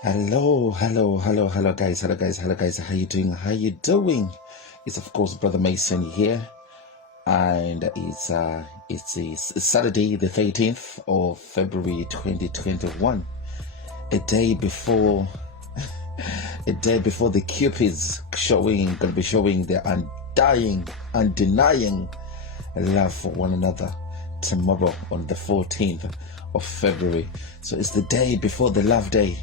Hello, guys. How you doing? It's of course Brother Mason here, and it's Saturday, the 13th of February, 2021. A day before the Cupids gonna be showing their undenying love for one another tomorrow on the 14th of February. So it's the day before the love day.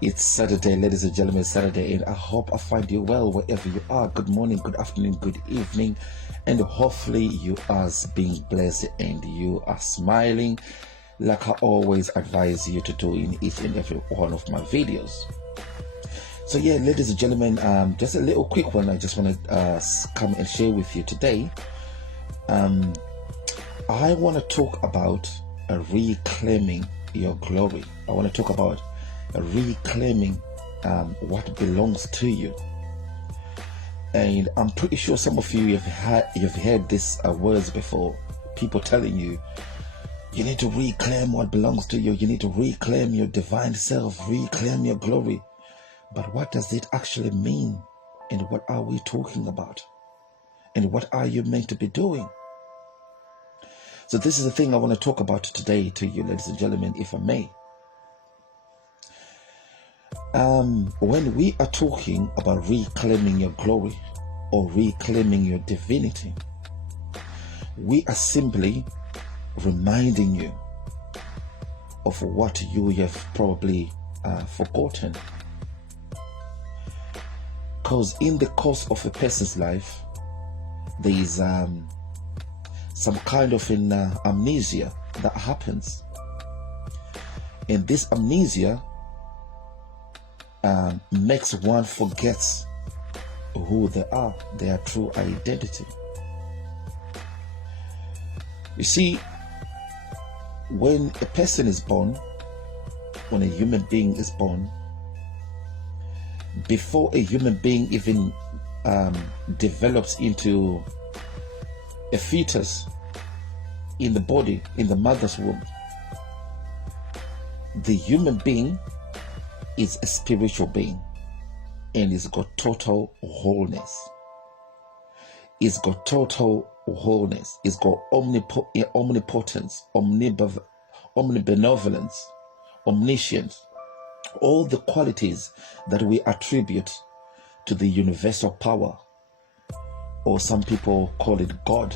It's Saturday, ladies and gentlemen, Saturday, and I hope I find you well wherever you are. Good morning, good afternoon, good evening, and hopefully you are being blessed and you are smiling like I always advise you to do in each and every one of my videos. So yeah, ladies and gentlemen, just a little quick one I just want to come and share with you today. I want to talk about reclaiming your glory. I want to talk about reclaiming what belongs to you. And I'm pretty sure some of you you've heard these words before. People telling you, you need to reclaim what belongs to you. You need to reclaim your divine self, reclaim your glory. But what does it actually mean? And what are we talking about? And what are you meant to be doing? So this is the thing I want to talk about today to you, ladies and gentlemen, if I may. When we are talking about reclaiming your glory or reclaiming your divinity, we are simply reminding you of what you have probably forgotten. Because in the course of a person's life, there is some kind of an amnesia that happens. And this amnesia makes one forget who they are, their true identity. You see, when a person is born, when a human being is born, before a human being even develops into a fetus in the body, in the mother's womb, the human being is a spiritual being, and it's got total wholeness. It's got total wholeness. It's got omnipotence, omnibenevolence, omniscience, all the qualities that we attribute to the universal power, or some people call it God,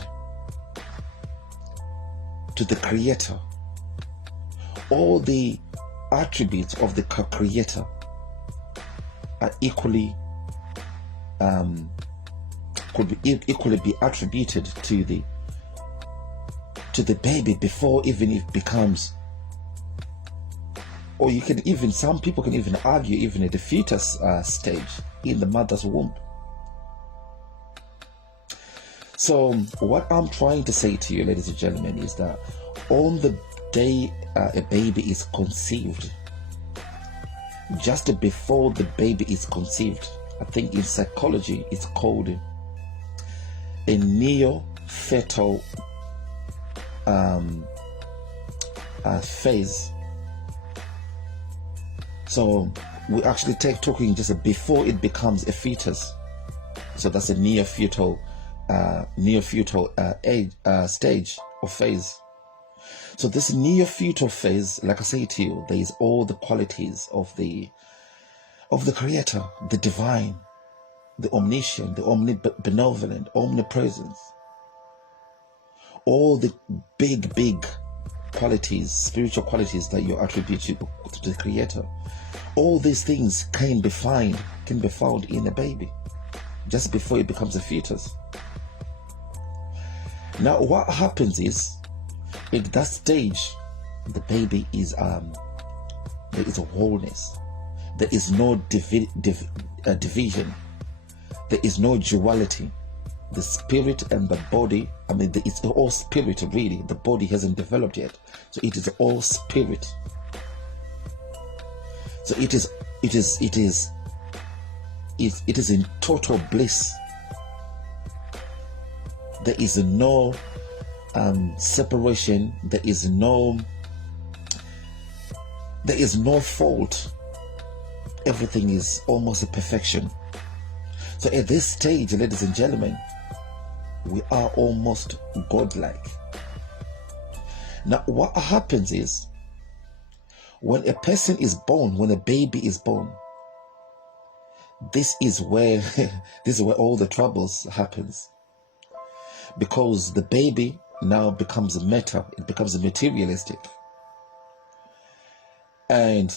to the Creator. All the attributes of the Creator are equally could be equally be attributed to the baby before even it becomes, or you can even, some people can even argue, even at the fetus stage in the mother's womb. So what I'm trying to say to you, ladies and gentlemen, is that on the day a baby is conceived, just before the baby is conceived, I think in psychology it's called a neofetal phase. So we actually talking just before it becomes a fetus. So that's a neofetal stage or phase. So this neofetal phase, like I say to you, there is all the qualities of the Creator, the divine, the omniscient, the omnibenevolent, omnipresence, all the big qualities, spiritual qualities that you attribute to the Creator. All these things can be found in a baby just before it becomes a fetus. Now what happens is, at that stage, the baby is there is a wholeness. There is no division. There is no duality. The spirit and the body, it's all spirit really. The body hasn't developed yet, so it is all spirit. So it is in total bliss. There is no separation. There is no There is no fault. Everything is almost a perfection. So at this stage, ladies and gentlemen, we are almost godlike. Now, what happens is, when a person is born, when a baby is born, this is where all the troubles happens. Because the baby now becomes it becomes materialistic. And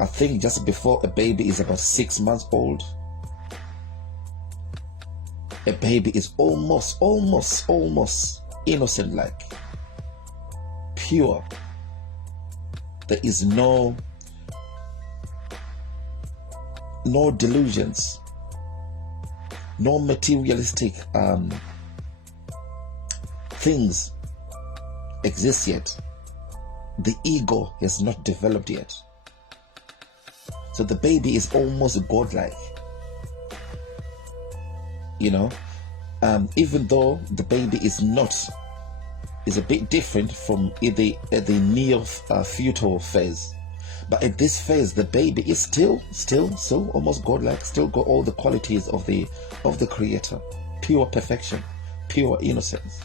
I think just before a baby is about 6 months old, a baby is almost innocent, like pure. There is no delusions, no materialistic things exist yet. The ego has not developed yet. So the baby is almost godlike. Even though the baby is a bit different from the neo-fetal phase. But at this phase, the baby is still almost godlike, still got all the qualities of the Creator, pure perfection, pure innocence.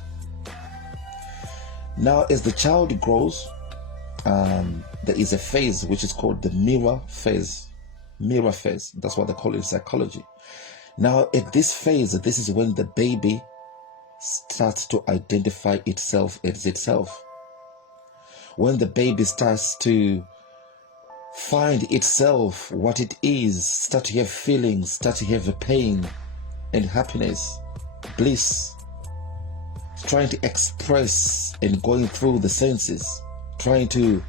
Now, as the child grows, there is a phase which is called the mirror phase. Mirror phase. That's what they call it in psychology. Now, at this phase, this is when the baby starts to identify itself as itself. When the baby starts to find itself what it is, start to have feelings, start to have a pain and happiness, bliss, trying to express and going through the senses, trying to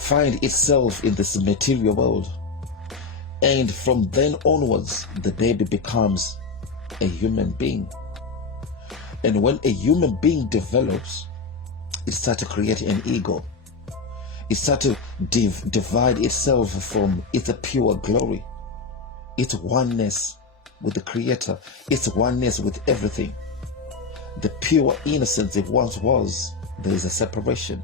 find itself in this material world. And from then onwards, the baby becomes a human being. And when a human being develops, it starts to create an ego. It starts to divide itself from its pure glory, its oneness with the Creator, its oneness with everything. The pure innocence it once was, there is a separation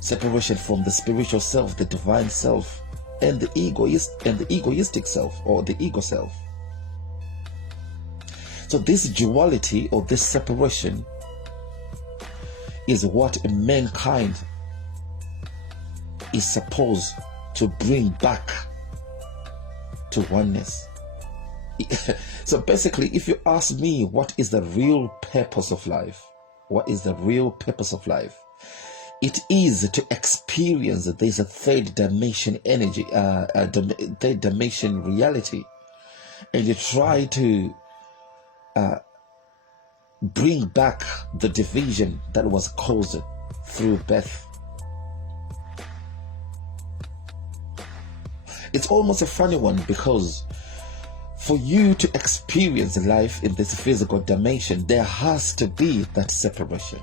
from the spiritual self, the divine self, and the egoistic self, or the ego self. So this duality, or this separation, is what mankind is supposed to bring back to oneness. So basically, if you ask me what is the real purpose of life, what is the real purpose of life? It is to experience that there's a third dimension energy, third dimension reality, and you try to bring back the division that was caused through birth. It's almost a funny one, because for you to experience life in this physical dimension, there has to be that separation.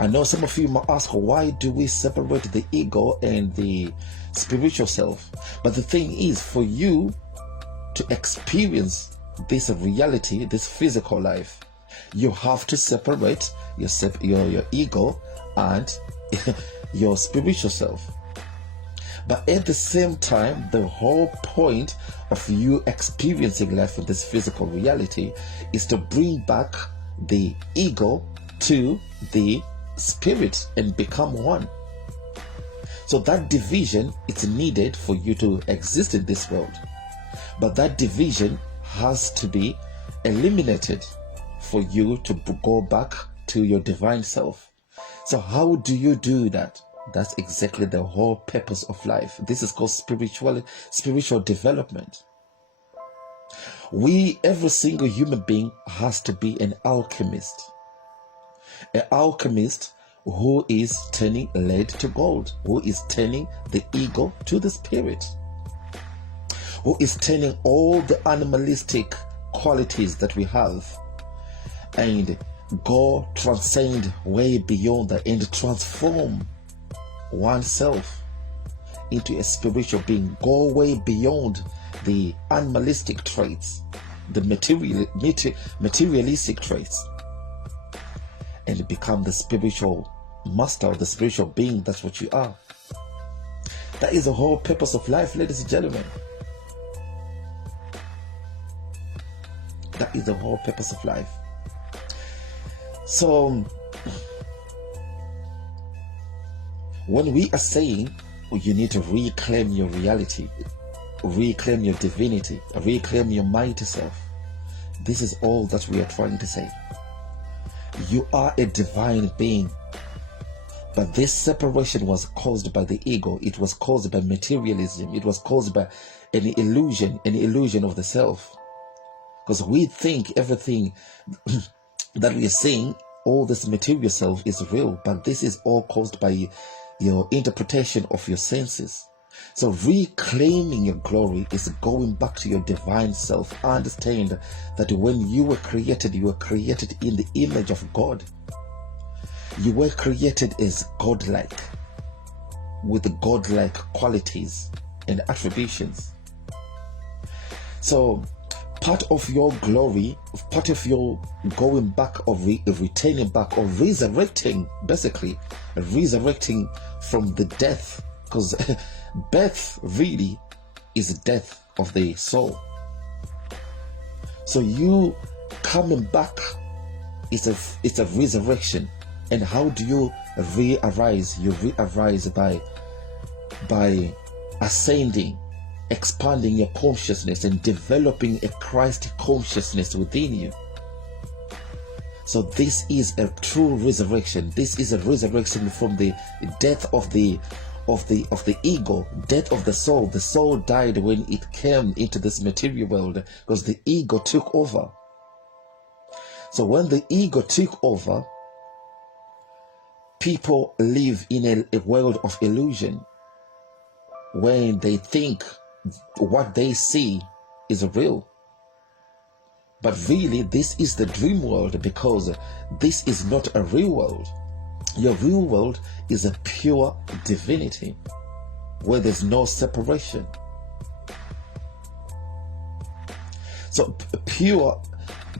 I know some of you might ask, why do we separate the ego and the spiritual self? But the thing is, for you to experience this reality, this physical life, you have to separate your ego and your spiritual self. But at the same time, the whole point of you experiencing life in this physical reality is to bring back the ego to the spirit and become one. So that division is needed for you to exist in this world. But that division has to be eliminated for you to go back to your divine self. So how do you do that? That's exactly the whole purpose of life. This is called spiritual development. Every single human being has to be an alchemist. An alchemist who is turning lead to gold, who is turning the ego to the spirit, who is turning all the animalistic qualities that we have and go transcend way beyond that and transform oneself into a spiritual being. Go way beyond the animalistic traits, the materialistic traits, and become the spiritual master of the spiritual being. That's what you are. That is the whole purpose of life, ladies and gentlemen. That is the whole purpose of life. So when we are saying you need to reclaim your reality, reclaim your divinity, reclaim your mighty self, this is all that we are trying to say. You are a divine being, but this separation was caused by the ego. It was caused by materialism. It was caused by an illusion of the self. Because we think everything that we are seeing, all this material self, is real, but this is all caused by your interpretation of your senses. So reclaiming your glory is going back to your divine self. Understand that when you were created in the image of God. You were created as godlike, with godlike qualities and attributions. So part of your glory, part of your going back, or retaining back, or resurrecting, basically resurrecting from the death, because birth really is death of the soul. So you coming back is a resurrection. And how do you re-arise? You re-arise by ascending, expanding your consciousness and developing a Christ consciousness within you. So this is a true resurrection. This is a resurrection from the death of the ego, death of the soul. The soul died when it came into this material world because the ego took over. So when the ego took over, people live in a world of illusion when they think what they see is real. But really, this is the dream world, because this is not a real world. Your real world is a pure divinity where there's no separation. So pure,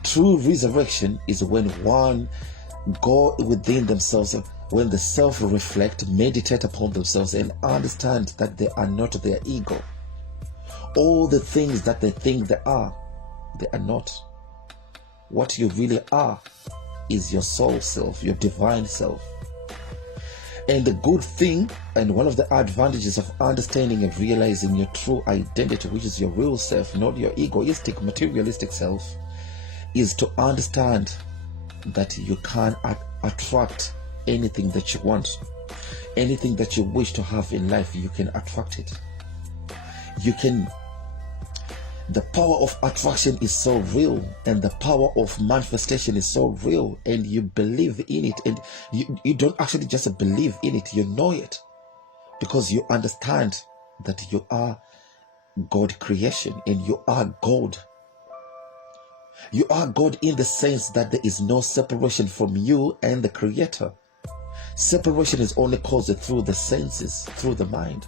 true resurrection is when one go within themselves, when the self-reflect, meditate upon themselves and understand that they are not their ego. All the things that they think they are not. What you really are is your soul self, your divine self. And the good thing, and one of the advantages of understanding and realizing your true identity, which is your real self, not your egoistic, materialistic self, is to understand that you can attract anything that you want. Anything that you wish to have in life, you can attract it. The power of attraction is so real, and the power of manifestation is so real, and you believe in it, and you don't actually just believe in it, you know it, because you understand that you are God creation and you are God. You are God in the sense that there is no separation from you and the Creator. Separation is only caused through the senses, through the mind.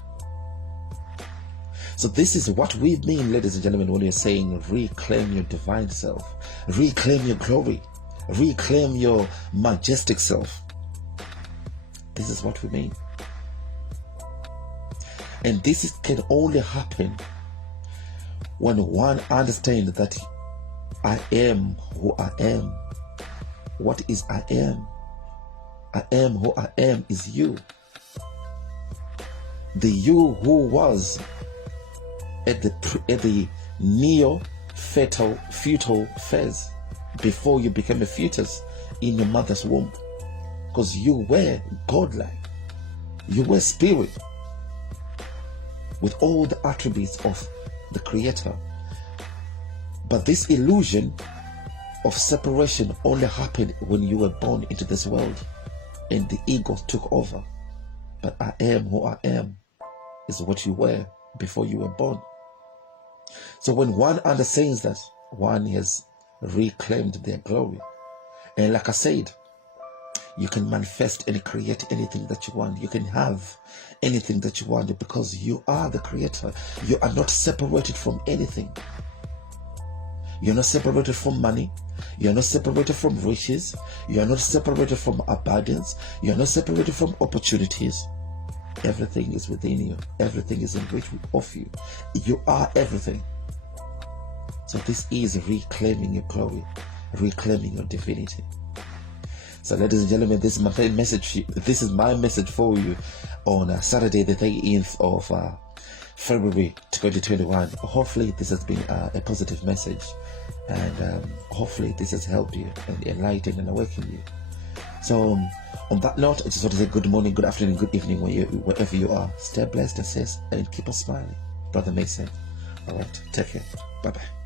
So this is what we mean, ladies and gentlemen, when we're saying reclaim your divine self, reclaim your glory, reclaim your majestic self. This is what we mean. And this can only happen when one understands that I am who I am. What is I am? I am who I am is you. The you who was at the neo-fetal phase, before you became a fetus in your mother's womb, because you were godlike, you were spirit with all the attributes of the Creator. But this illusion of separation only happened when you were born into this world and the ego took over. But I am who I am is what you were before you were born. So when one understands that, one has reclaimed their glory. And like I said, you can manifest and create anything that you want. You can have anything that you want because you are the Creator. You are not separated from anything. You're not separated from money. You're not separated from riches. You're not separated from abundance. You're not separated from opportunities. Everything is within you. Everything is in reach of you. You are everything. So this is reclaiming your glory, reclaiming your divinity. So ladies and gentlemen, this is my message. This is my message for you on Saturday, the 13th of February 2021. Hopefully this has been a positive message, and hopefully this has helped you and enlightened and awakened you. So on that note, I just want to say good morning, good afternoon, good evening wherever you are. Stay blessed and keep on smiling. Brother Mason. All right, take care. Bye-bye.